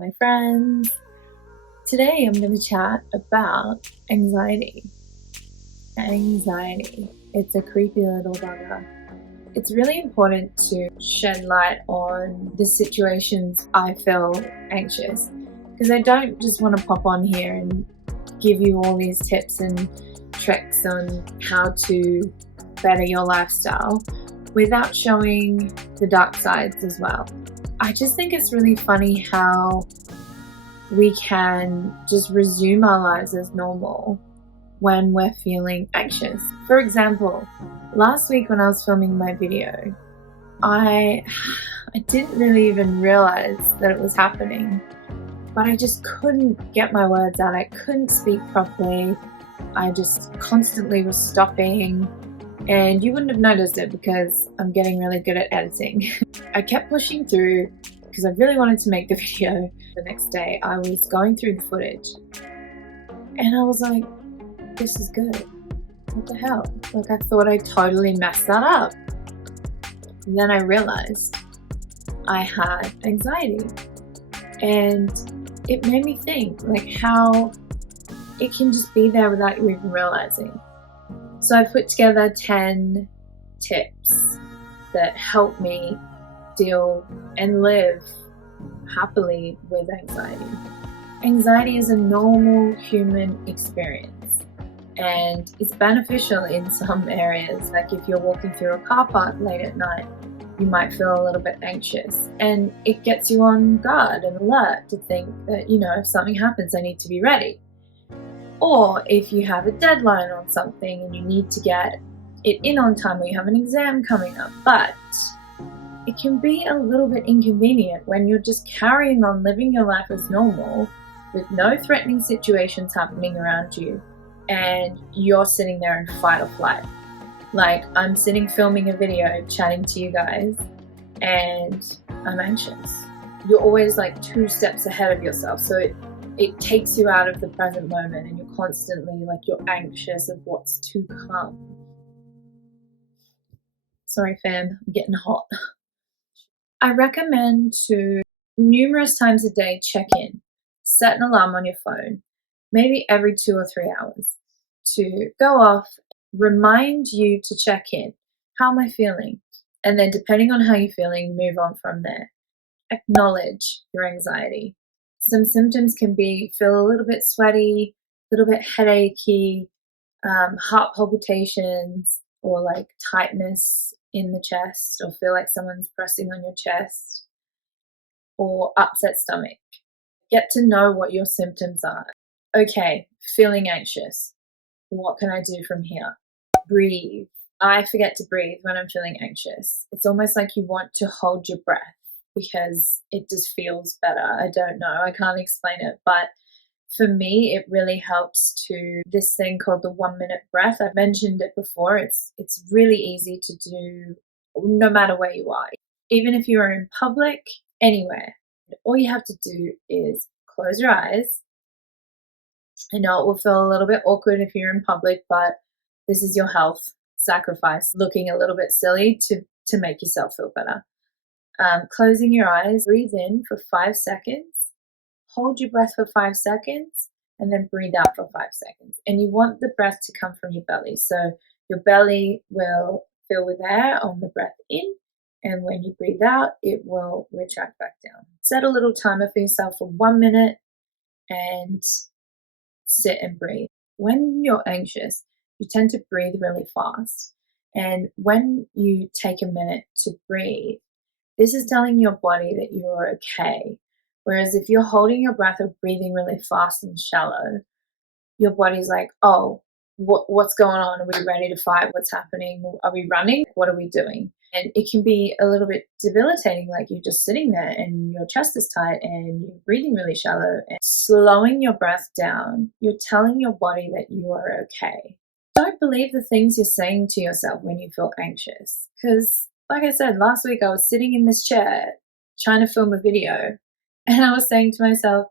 my friends. Today I'm going to chat about anxiety. Anxiety. It's a creepy little bugger. It's really important to shed light on the situations I feel anxious, because I don't just want to pop on here and give you all these tips and tricks on how to better your lifestyle without showing the dark sides as well. I just think it's really funny how we can just resume our lives as normal when we're feeling anxious. For example, last week when I was filming my video, I didn't really even realize that it was happening, but I just couldn't get my words out. I couldn't speak properly. I just constantly was stopping, and you wouldn't have noticed it because I'm getting really good at editing. I kept pushing through because I really wanted to make the video. The next day I was going through the footage and I was like, this is good. What the hell? Like, I thought I totally messed that up. And then I realized I had anxiety, and it made me think like how it can just be there without you even realizing. So I put together 10 tips that help me deal and live happily with anxiety. Anxiety is a normal human experience, and it's beneficial in some areas. Like if you're walking through a car park late at night, you might feel a little bit anxious, and it gets you on guard and alert to think that, if something happens, I need to be ready. Or if you have a deadline on something and you need to get it in on time, or you have an exam coming up. But it can be a little bit inconvenient when you're just carrying on living your life as normal with no threatening situations happening around you, and you're sitting there in fight or flight. Like, I'm sitting filming a video, chatting to you guys, and I'm anxious. You're always like 2 steps ahead of yourself, so it takes you out of the present moment, and you're constantly like, you're anxious of what's to come. Sorry fam, I'm getting hot. I recommend to numerous times a day check in. Set an alarm on your phone, maybe every 2 or 3 hours, to go off, remind you to check in. How am I feeling? And then depending on how you're feeling, move on from there. Acknowledge your anxiety. Some symptoms can be feel a little bit sweaty, a little bit headachy, heart palpitations, or like tightness in the chest, or feel like someone's pressing on your chest, or upset stomach. Get to know what your symptoms are. Okay, feeling anxious. What can I do from here? Breathe. I forget to breathe when I'm feeling anxious. It's almost like you want to hold your breath because it just feels better. I don't know. I can't explain it. But for me, it really helps to this thing called the 1 minute breath. I've mentioned it before. It's really easy to do no matter where you are. Even if you are in public, anywhere. All you have to do is close your eyes. I know it will feel a little bit awkward if you're in public, but this is your health sacrifice, looking a little bit silly to make yourself feel better. Closing your eyes, breathe in for 5 seconds, hold your breath for 5 seconds, and then breathe out for 5 seconds. And you want the breath to come from your belly. So your belly will fill with air on the breath in, and when you breathe out, it will retract back down. Set a little timer for yourself for 1 minute and sit and breathe. When you're anxious, you tend to breathe really fast. And when you take a minute to breathe, this is telling your body that you're okay. Whereas if you're holding your breath or breathing really fast and shallow, your body's like, oh, what's going on? Are we ready to fight? What's happening? Are we running? What are we doing? And it can be a little bit debilitating, like you're just sitting there and your chest is tight and you're breathing really shallow. And slowing your breath down, you're telling your body that you are okay. Don't believe the things you're saying to yourself when you feel anxious. Because like I said, last week I was sitting in this chair trying to film a video, and I was saying to myself,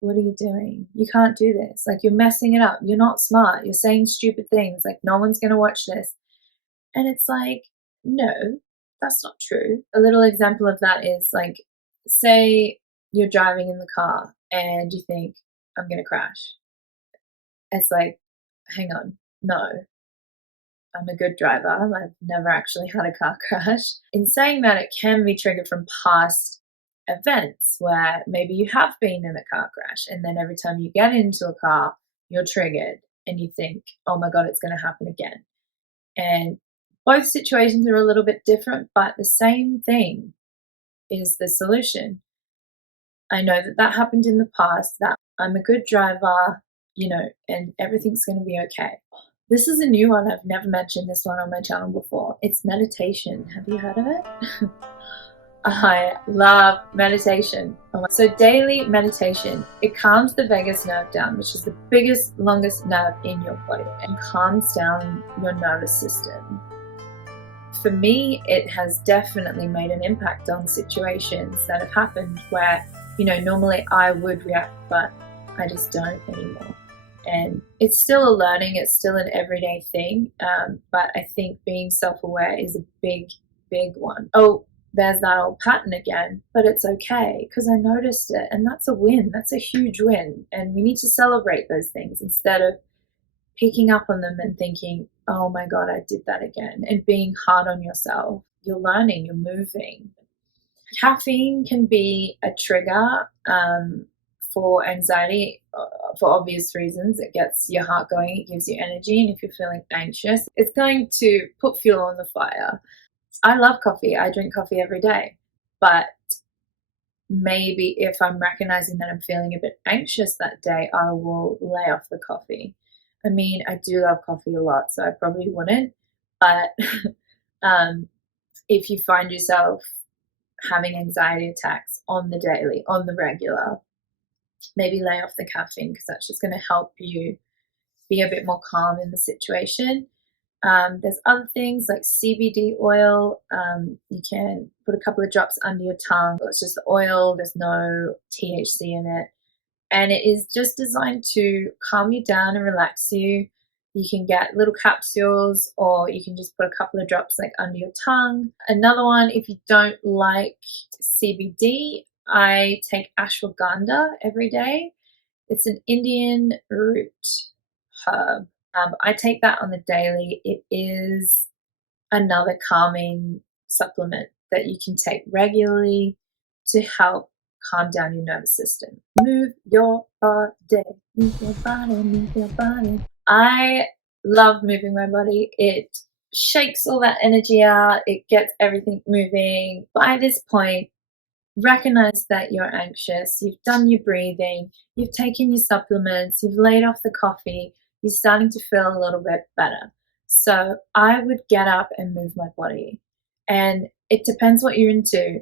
what are you doing? You can't do this. Like, you're messing it up. You're not smart. You're saying stupid things. Like, no one's going to watch this. And it's like, no, that's not true. A little example of that is like, say you're driving in the car and you think, I'm going to crash. It's like, hang on, no, I'm a good driver. I've never actually had a car crash. In saying that, it can be triggered from past events where maybe you have been in a car crash, and then every time you get into a car, you're triggered and you think, oh my God, it's going to happen again. And both situations are a little bit different, but the same thing is the solution. I know that that happened in the past, that I'm a good driver, and everything's going to be okay. This is a new one. I've never mentioned this one on my channel before. It's meditation. Have you heard of it? I love meditation. So daily meditation, it calms the vagus nerve down, which is the biggest, longest nerve in your body, and calms down your nervous system. For me, it has definitely made an impact on situations that have happened where, normally I would react, but I just don't anymore. And it's still a learning, it's still an everyday thing, but I think being self-aware is a big, big one. Oh, there's that old pattern again, but it's okay because I noticed it, and that's a win. That's a huge win, and we need to celebrate those things instead of picking up on them and thinking, oh my God, I did that again, and being hard on yourself. You're learning, you're moving. Caffeine can be a trigger for anxiety for obvious reasons. It gets your heart going, it gives you energy, and if you're feeling anxious, it's going to put fuel on the fire. I love coffee. I drink coffee every day, but maybe if I'm recognizing that I'm feeling a bit anxious that day, I will lay off the coffee. I mean, I do love coffee a lot, so I probably wouldn't, but if you find yourself having anxiety attacks on the daily, on the regular, maybe lay off the caffeine, because that's just going to help you be a bit more calm in the situation. There's other things like CBD oil. You can put a couple of drops under your tongue. It's just the oil, there's no THC in it. And it is just designed to calm you down and relax you. You can get little capsules, or you can just put a couple of drops like under your tongue. Another one, if you don't like CBD, I take ashwagandha every day. It's an Indian root herb. I take that on the daily. It is another calming supplement that you can take regularly to help calm down your nervous system. Move your body, move your body, move your body. I love moving my body. It shakes all that energy out. It gets everything moving. By this point, recognize that you're anxious. You've done your breathing. You've taken your supplements. You've laid off the coffee. You're starting to feel a little bit better. So I would get up and move my body. And it depends what you're into.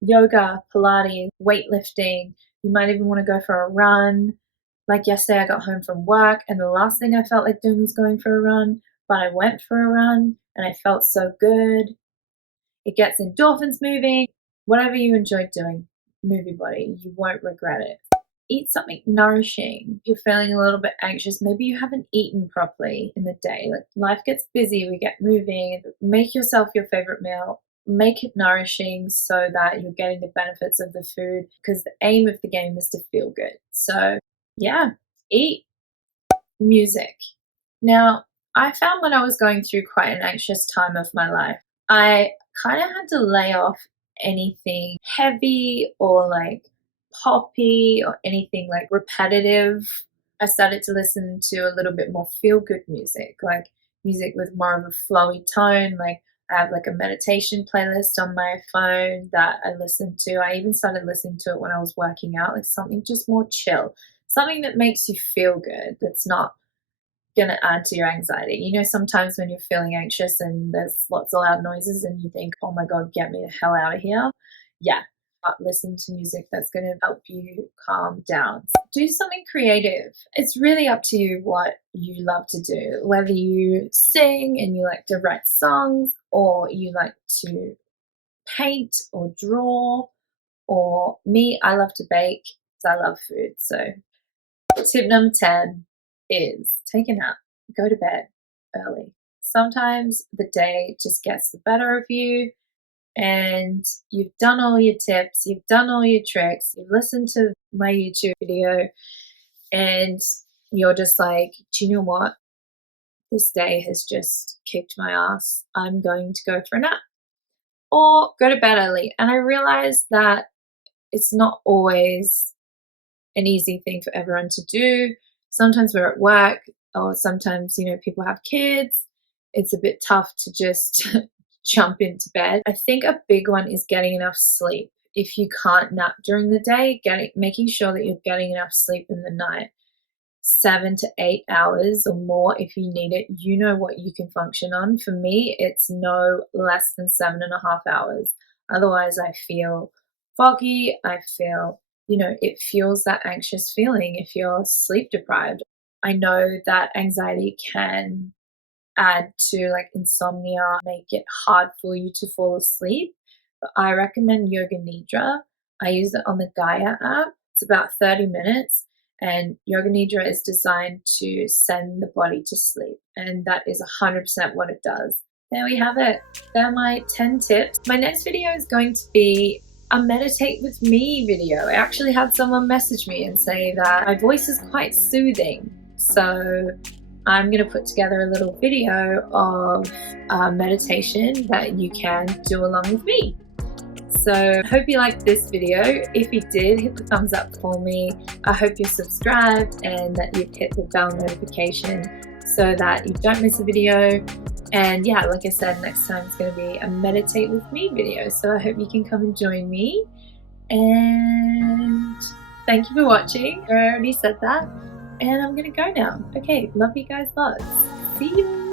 Yoga, Pilates, weightlifting. You might even want to go for a run. Like yesterday, I got home from work, and the last thing I felt like doing was going for a run, but I went for a run and I felt so good. It gets endorphins moving. Whatever you enjoy doing, move your body. You won't regret it. Eat something nourishing. If you're feeling a little bit anxious, maybe you haven't eaten properly in the day. Like, life gets busy, we get moving. Make yourself your favorite meal. Make it nourishing so that you're getting the benefits of the food, because the aim of the game is to feel good. So yeah, eat. Music. Now, I found when I was going through quite an anxious time of my life, I kind of had to lay off anything heavy or like poppy or anything like repetitive. I started to listen to a little bit more feel-good music, like music with more of a flowy tone. Like, I have like a meditation playlist on my phone that I listen to. I even started listening to it when I was working out, like something just more chill, something that makes you feel good, that's not going to add to your anxiety. Sometimes when you're feeling anxious and there's lots of loud noises and you think, oh my God, get me the hell out of here. Yeah, listen to music that's going to help you calm down. Do something creative. It's really up to you what you love to do, whether you sing and you like to write songs, or you like to paint or draw, or me, I love to bake because I love food. So tip number 10 is take a nap, go to bed early. Sometimes the day just gets the better of you. and you've done all your tips, you've done all your tricks, you've listened to my YouTube video, and you're just like, do you know what? This day has just kicked my ass. I'm going to go for a nap or go to bed early. And I realized that it's not always an easy thing for everyone to do. Sometimes we're at work, or sometimes, people have kids. It's a bit tough to just jump into bed. I think a big one is getting enough sleep. If you can't nap during the day, making sure that you're getting enough sleep in the night. 7 to 8 hours or more if you need it. You know what you can function on. For me, it's no less than 7.5 hours. Otherwise, I feel foggy. I feel, it fuels that anxious feeling if you're sleep deprived. I know that anxiety can add to like insomnia, make it hard for you to fall asleep. But I recommend Yoga Nidra. I use it on the Gaia app. It's about 30 minutes. And Yoga Nidra is designed to send the body to sleep. And that is 100% what it does. There we have it. They're my 10 tips. My next video is going to be a meditate with me video. I actually had someone message me and say that my voice is quite soothing. So I'm going to put together a little video of meditation that you can do along with me. So I hope you liked this video. If you did, hit the thumbs up for me. I hope you're subscribed and that you've hit the bell notification so that you don't miss a video. And yeah, like I said, next time it's going to be a meditate with me video. So I hope you can come and join me. And thank you for watching. I already said that. And I'm going to go now. Okay, love you guys lots. See you.